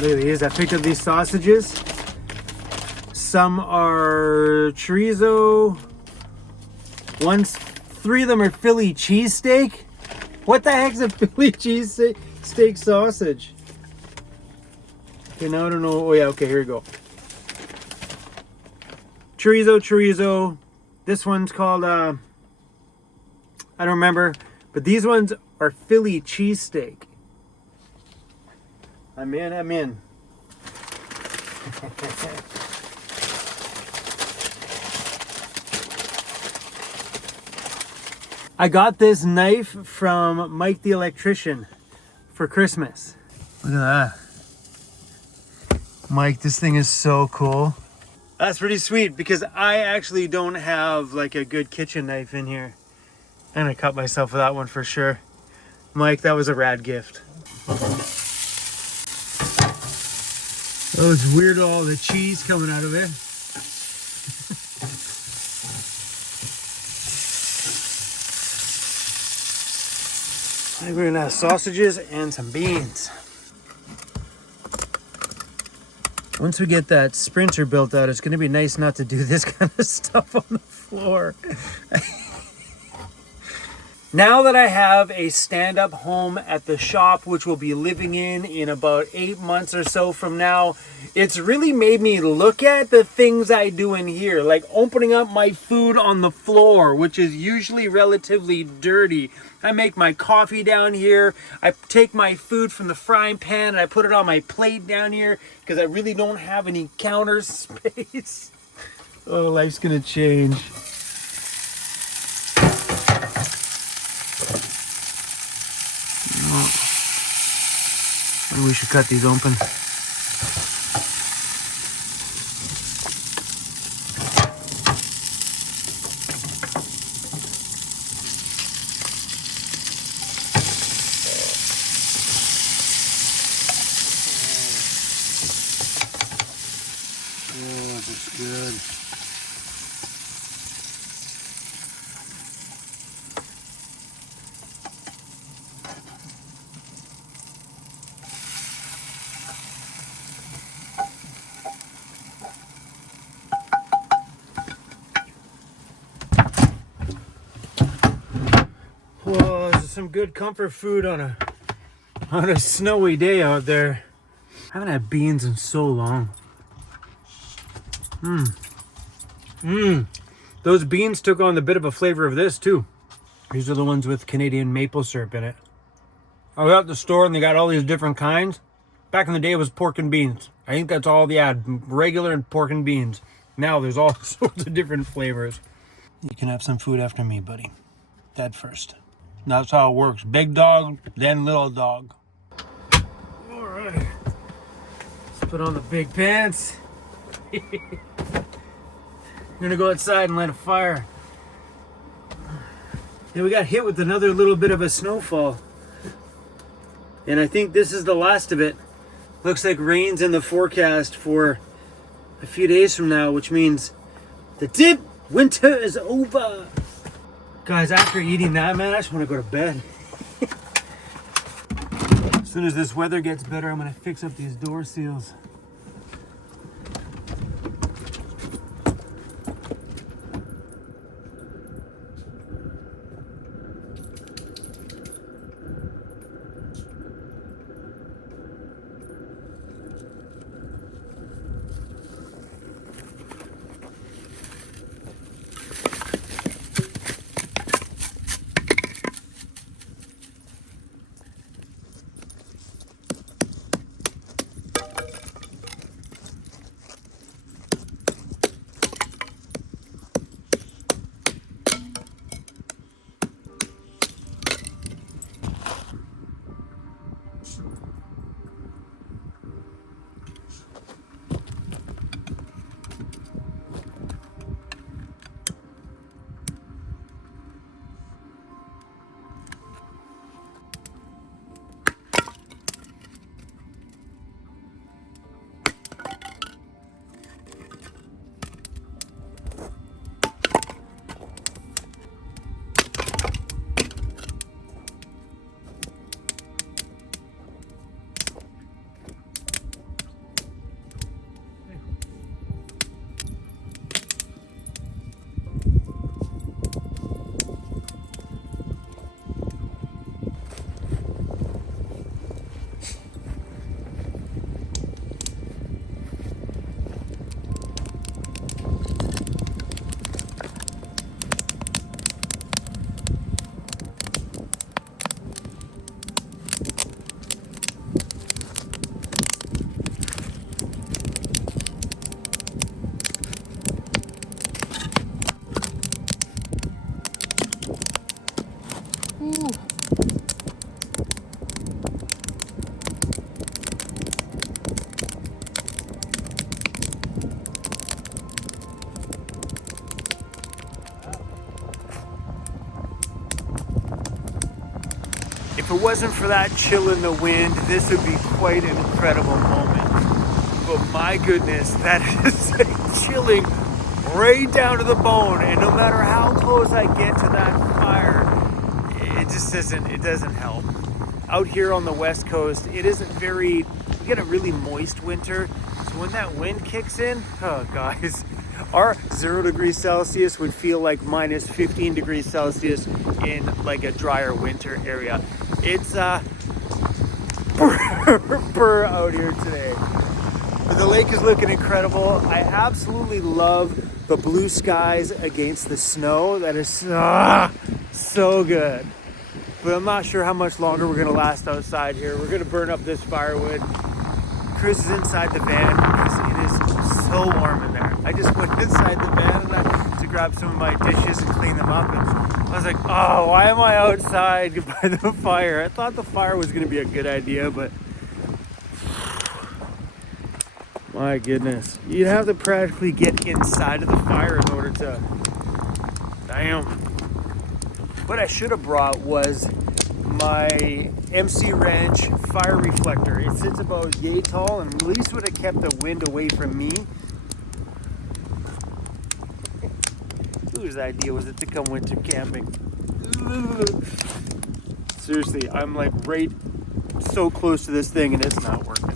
Look at these. I picked up these sausages. Some are chorizo. Three of them are Philly cheesesteak. What the heck's a Philly cheesesteak sausage? Okay, now I don't know. Oh yeah, okay, here we go. Chorizo. This one's called, I don't remember. But these ones are Philly cheesesteak. I'm in. I got this knife from Mike the electrician for Christmas. Look at that. Mike, this thing is so cool. That's pretty sweet because I actually don't have like a good kitchen knife in here. I'm gonna cut myself with that one for sure. Mike, that was a rad gift. Oh, it's weird, all the cheese coming out of it. I think we're gonna have sausages and some beans. Once we get that Sprinter built out, it's gonna be nice not to do this kind of stuff on the floor. Now that I have a stand-up home at the shop, which we'll be living in about 8 months or so from now, it's really made me look at the things I do in here, like opening up my food on the floor, which is usually relatively dirty. I make my coffee down here. I take my food from the frying pan and I put it on my plate down here because I really don't have any counter space. Oh, life's gonna change. Maybe we should cut these open. Oh, that's good. Whoa, this is some good comfort food on a snowy day out there. I haven't had beans in so long. Those beans took on the bit of a flavor of this too. These are the ones with Canadian maple syrup in it. I was at the store and they got all these different kinds. Back in the day it was pork and beans. I think that's all they had, regular and pork and beans. Now there's all sorts of different flavors. You can have some food after me, buddy. That first. That's how it works. Big dog, then little dog. All right. Let's put on the big pants. I'm gonna go outside and light a fire. Yeah, we got hit with another little bit of a snowfall. And I think this is the last of it. Looks like rain's in the forecast for a few days from now, which means the deep winter is over. Guys, after eating that, man, I just want to go to bed. As soon as this weather gets better, I'm gonna fix up these door seals. it wasn't for that chill in the wind, this would be quite an incredible moment. But my goodness, that is chilling right down to the bone. And no matter how close I get to that fire, it just doesn't help. Out here on the West Coast, we get a really moist winter. So when that wind kicks in, oh guys, our 0 degrees Celsius would feel like minus 15 degrees Celsius in like a drier winter area. It's burr out here today. But the lake is looking incredible. I absolutely love the blue skies against the snow. That is so good. But I'm not sure how much longer we're gonna last outside here. We're gonna burn up this firewood. Chris is inside the van because it is so warm in there. I just went inside the van to grab some of my dishes and clean them up, and I was like, oh, why am I outside by the fire? I thought the fire was gonna be a good idea, but my goodness. You'd have to practically get inside of the fire in order to, damn. What I should have brought was my MC Wrench fire reflector. It sits about yay tall and at least would have kept the wind away from me. Whose idea was it to come winter camping? Seriously, I'm like right so close to this thing and it's not working.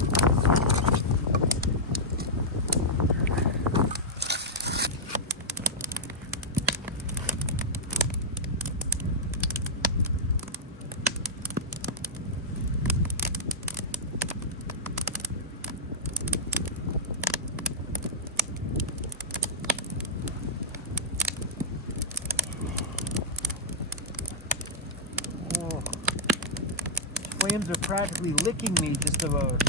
Flames are practically licking me just about.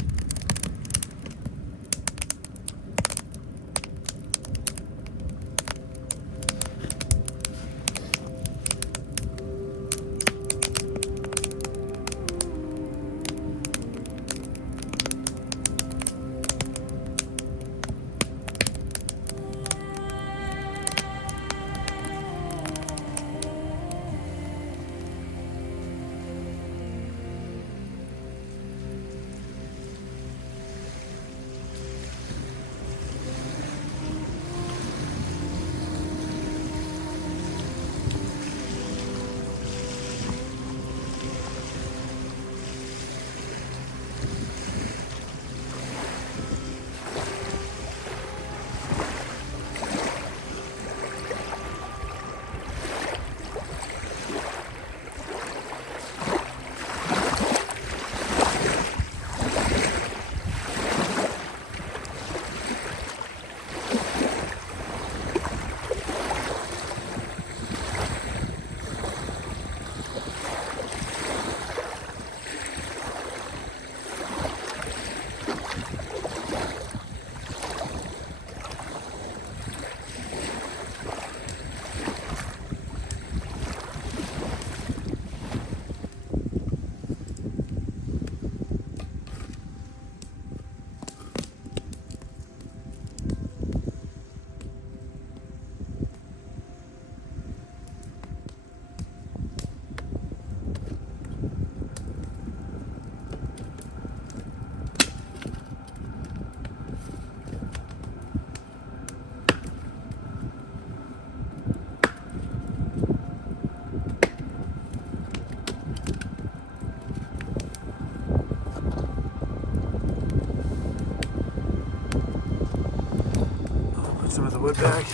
Some of the wood back.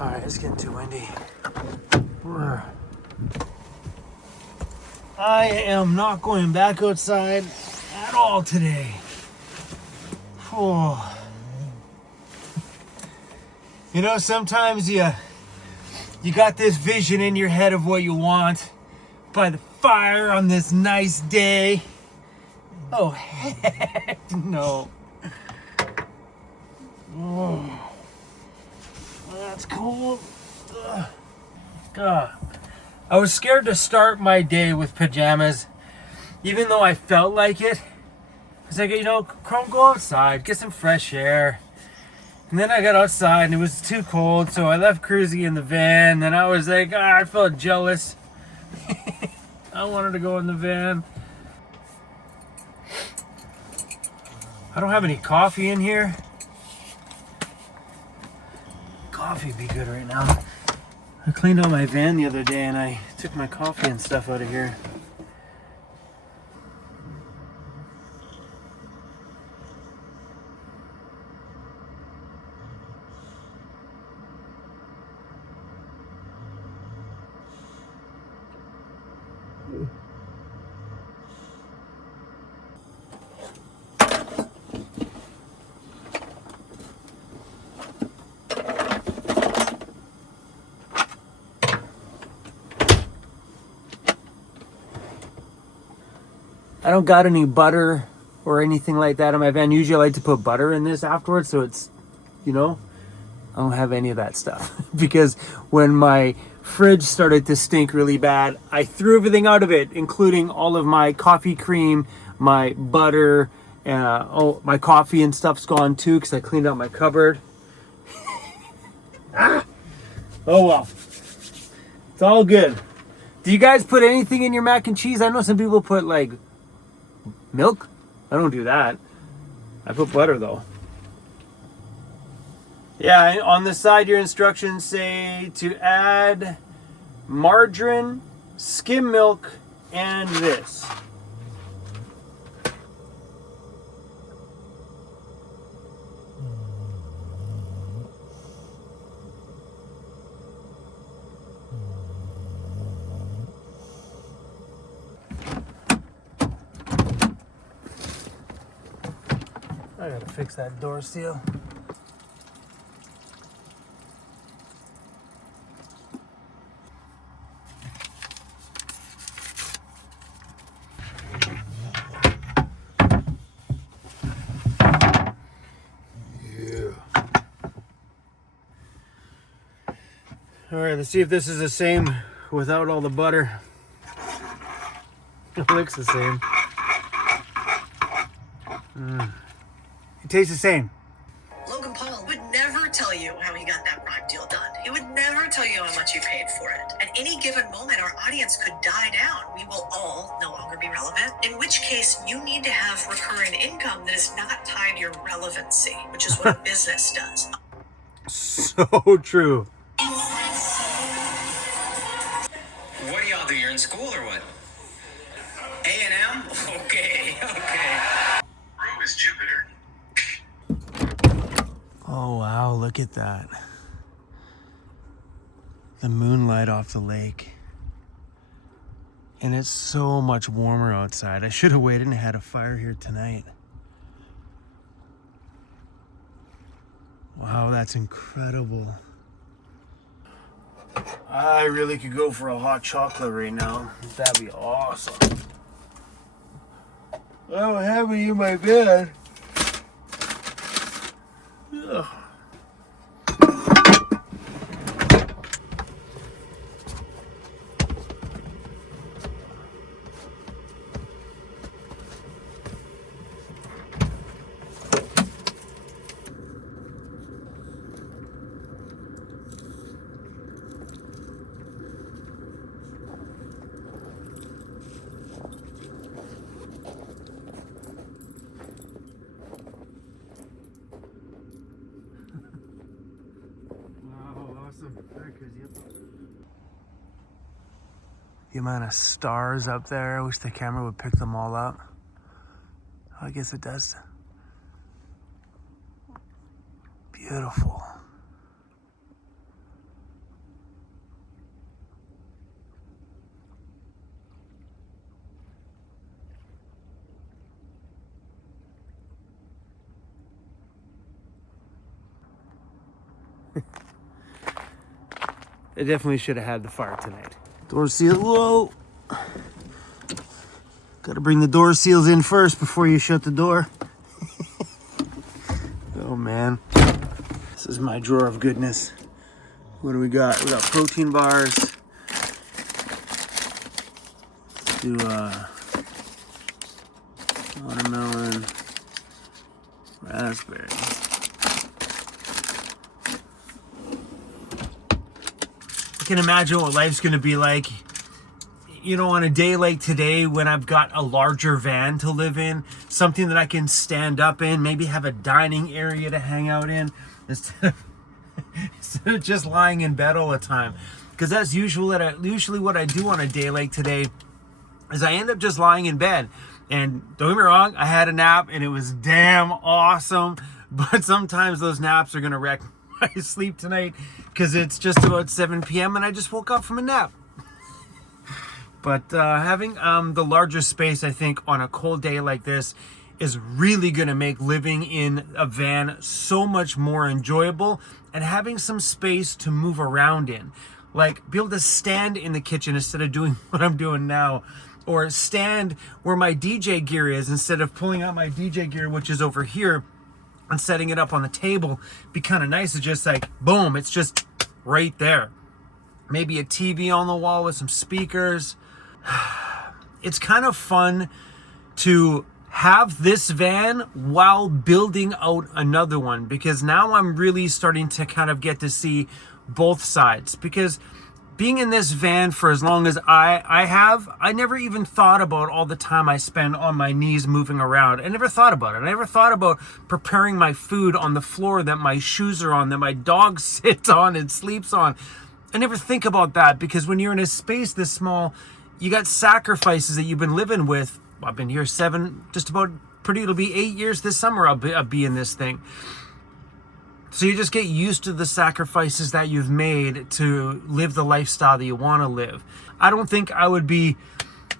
Alright, it's getting too windy. I am not going back outside at all today. Oh. You know, sometimes you You got this vision in your head of what you want by the fire on this nice day. Oh, heck no. Oh, that's cold. Ugh. God. I was scared to start my day with pajamas, even though I felt like it. I was like, you know, go outside, get some fresh air. And then I got outside and it was too cold, so I left Cruzy in the van. And I was like, I felt jealous. I wanted to go in the van. I don't have any coffee in here. Coffee would be good right now. I cleaned out my van the other day and I took my coffee and stuff out of here. I don't got any butter or anything like that in my van. Usually I like to put butter in this afterwards, so it's, you know, I don't have any of that stuff. Because when my fridge started to stink really bad, I threw everything out of it, including all of my coffee cream, my butter, my coffee and stuff's gone too because I cleaned out my cupboard. Oh well, it's all good. Do you guys put anything in your mac and cheese? I know some people put like milk. I don't do that. I put butter though. Yeah, on the side your instructions say to add margarine, skim milk, and this. I gotta fix that door seal. All right, let's see if this is the same without all the butter. It looks the same. It tastes the same. Logan Paul would never tell you how he got that rhyme deal done. He would never tell you how much he paid for it. At any given moment, our audience could die down. We will all no longer be relevant. In which case, you need to have recurring income that is not tied to your relevancy, which is what a business does. So true. What do y'all do? You're in school or what? A&M? Okay. Rome is Jupiter. Oh wow, look at that. The moonlight off the lake. And it's so much warmer outside. I should have waited and had a fire here tonight. Wow, that's incredible. I really could go for a hot chocolate right now. That'd be awesome. I don't have any in my bed. Ugh. The amount of stars up there, I wish the camera would pick them all up. I guess it does. Beautiful. It definitely should have had the fire tonight. Door seal, whoa. Gotta bring the door seals in first before you shut the door. Oh man. This is my drawer of goodness. What do we got? We got protein bars. Let's do watermelon, raspberry. I can imagine what life's gonna be like, you know, on a day like today when I've got a larger van to live in, something that I can stand up in, maybe have a dining area to hang out in instead of just lying in bed all the time. Because that's usually what I do on a day like today is I end up just lying in bed. And don't get me wrong, I had a nap and it was damn awesome. But sometimes those naps are gonna wreck my sleep tonight because it's just about 7 p.m. and I just woke up from a nap. But having the larger space, I think, on a cold day like this is really going to make living in a van so much more enjoyable, and having some space to move around in. Like, be able to stand in the kitchen instead of doing what I'm doing now, or stand where my DJ gear is instead of pulling out my DJ gear, which is over here, and setting it up on the table. Be kind of nice. It's just like, boom, it's just right there. Maybe a TV on the wall with some speakers. It's kind of fun to have this van while building out another one, because now I'm really starting to kind of get to see both sides. Because being in this van for as long as I never even thought about all the time I spend on my knees moving around. I never thought about it. I never thought about preparing my food on the floor that my shoes are on, that my dog sits on and sleeps on. I never think about that, because when you're in a space this small, you got sacrifices that you've been living with. I've been here it'll be 8 years this summer I'll be in this thing. So you just get used to the sacrifices that you've made to live the lifestyle that you want to live. I don't think I would be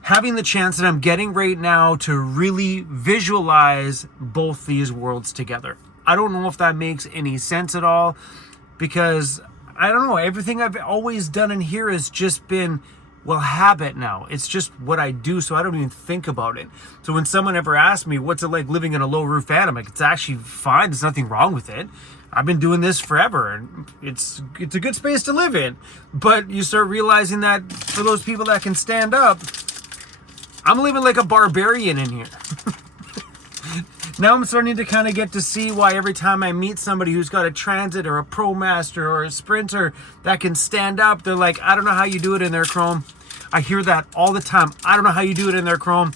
having the chance that I'm getting right now to really visualize both these worlds together. I don't know if that makes any sense at all, because I don't know, everything I've always done in here has just been, well, habit now. It's just what I do, so I don't even think about it. So when someone ever asks me, what's it like living in a low roof van? I'm like, it's actually fine. There's nothing wrong with it. I've been doing this forever, and it's a good space to live in. But you start realizing that for those people that can stand up, I'm living like a barbarian in here. Now I'm starting to kind of get to see why every time I meet somebody who's got a Transit or a ProMaster or a Sprinter that can stand up, they're like, I don't know how you do it in there, Chrome. I hear that all the time. I don't know how you do it in there, Chrome.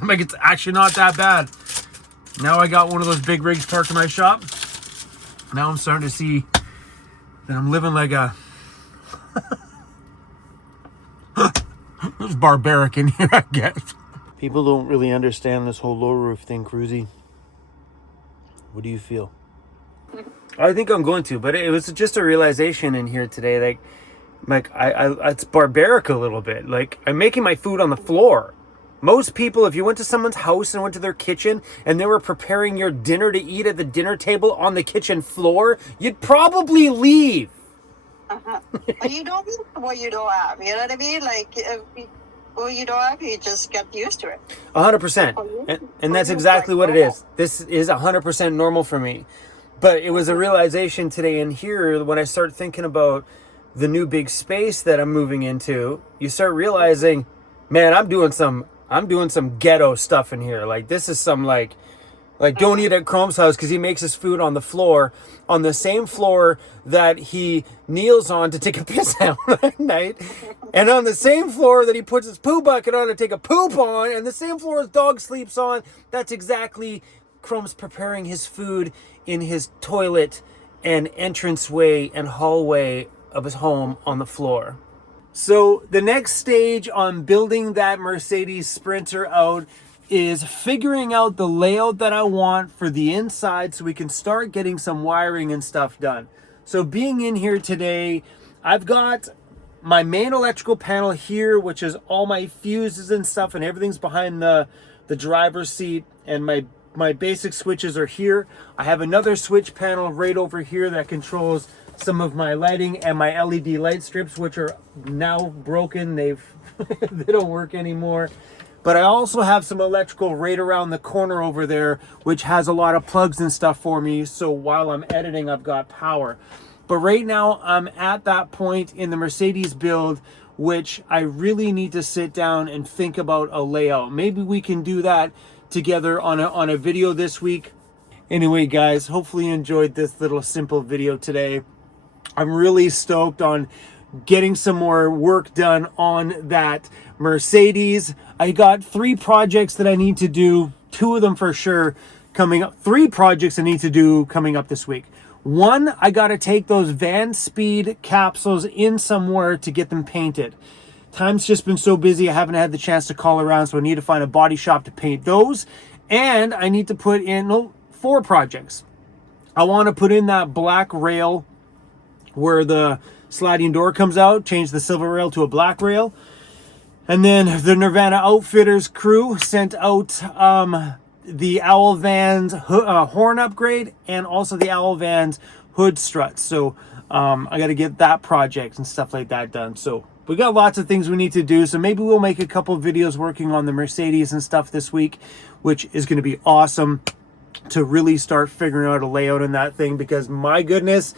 I'm like, it's actually not that bad. Now I got one of those big rigs parked in my shop. Now I'm starting to see that I'm living like a... It's barbaric in here, I guess. People don't really understand this whole low roof thing, Cruzy. What do you feel? I think I'm going to, but it was just a realization in here today. Like it's barbaric a little bit. Like, I'm making my food on the floor. Most people, if you went to someone's house and went to their kitchen and they were preparing your dinner to eat at the dinner table on the kitchen floor, you'd probably leave. But you don't eat what you don't have. You know what I mean? Like, what you don't have, you just get used to it. 100%. And that's exactly what it is. This is 100% normal for me. But it was a realization today in here when I start thinking about the new big space that I'm moving into. You start realizing, man, I'm doing some ghetto stuff in here. Like, this is some like don't eat at Chrome's house, because he makes his food on the floor, on the same floor that he kneels on to take a piss out at night, and on the same floor that he puts his poo bucket on to take a poop on, and the same floor his dog sleeps on. That's exactly Chrome's preparing his food in his toilet and entranceway and hallway of his home on the floor. So the next stage on building that Mercedes Sprinter out is figuring out the layout that I want for the inside so we can start getting some wiring and stuff done. So being in here today, I've got my main electrical panel here, which is all my fuses and stuff, and everything's behind the driver's seat, and my basic switches are here. I have another switch panel right over here that controls some of my lighting and my LED light strips, which are now broken. They don't work anymore. But I also have some electrical right around the corner over there, which has a lot of plugs and stuff for me. So while I'm editing, I've got power. But right now I'm at that point in the Mercedes build, which I really need to sit down and think about a layout. Maybe we can do that together on a video this week. Anyway, guys, hopefully you enjoyed this little simple video today. I'm really stoked on getting some more work done on that Mercedes. I got 3 projects that I need to do, 2 of them for sure coming up, 3 projects I need to do coming up this week. 1, I got to take those Van Speed capsules in somewhere to get them painted. Time's just been so busy, I haven't had the chance to call around, so I need to find a body shop to paint those. And I need to put in 4 projects. I want to put in that black rail where the sliding door comes out, change the silver rail to a black rail. And then the Nirvana Outfitters crew sent out the Owl Van's horn upgrade and also the Owl Van's hood struts. So I got to get that project and stuff like that done. So we got lots of things we need to do. So maybe we'll make a couple videos working on the Mercedes and stuff this week, which is going to be awesome to really start figuring out a layout in that thing, because my goodness,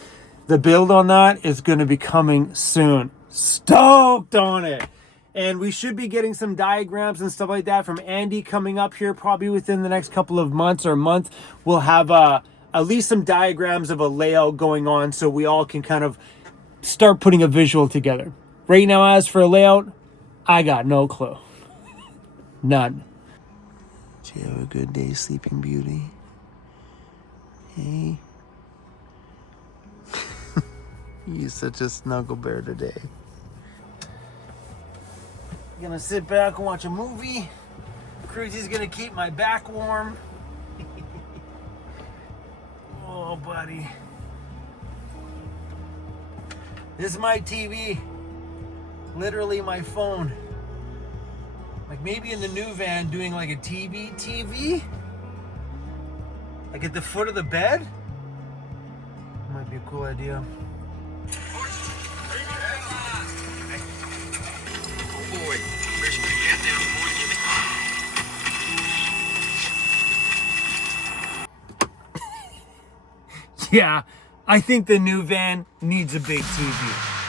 the build on that is going to be coming soon. Stoked on it. And we should be getting some diagrams and stuff like that from Andy coming up here probably within the next couple of months or a month. We'll have at least some diagrams of a layout going on so we all can kind of start putting a visual together. Right now, as for a layout, I got no clue. None. Did you have a good day, Sleeping Beauty? Hey. You're such a snuggle bear today. Gonna sit back and watch a movie. Cruzy's gonna keep my back warm. Oh, buddy. This is my TV. Literally my phone. Like maybe in the new van doing like a TV? Like at the foot of the bed? Might be a cool idea. Yeah, I think the new van needs a big TV.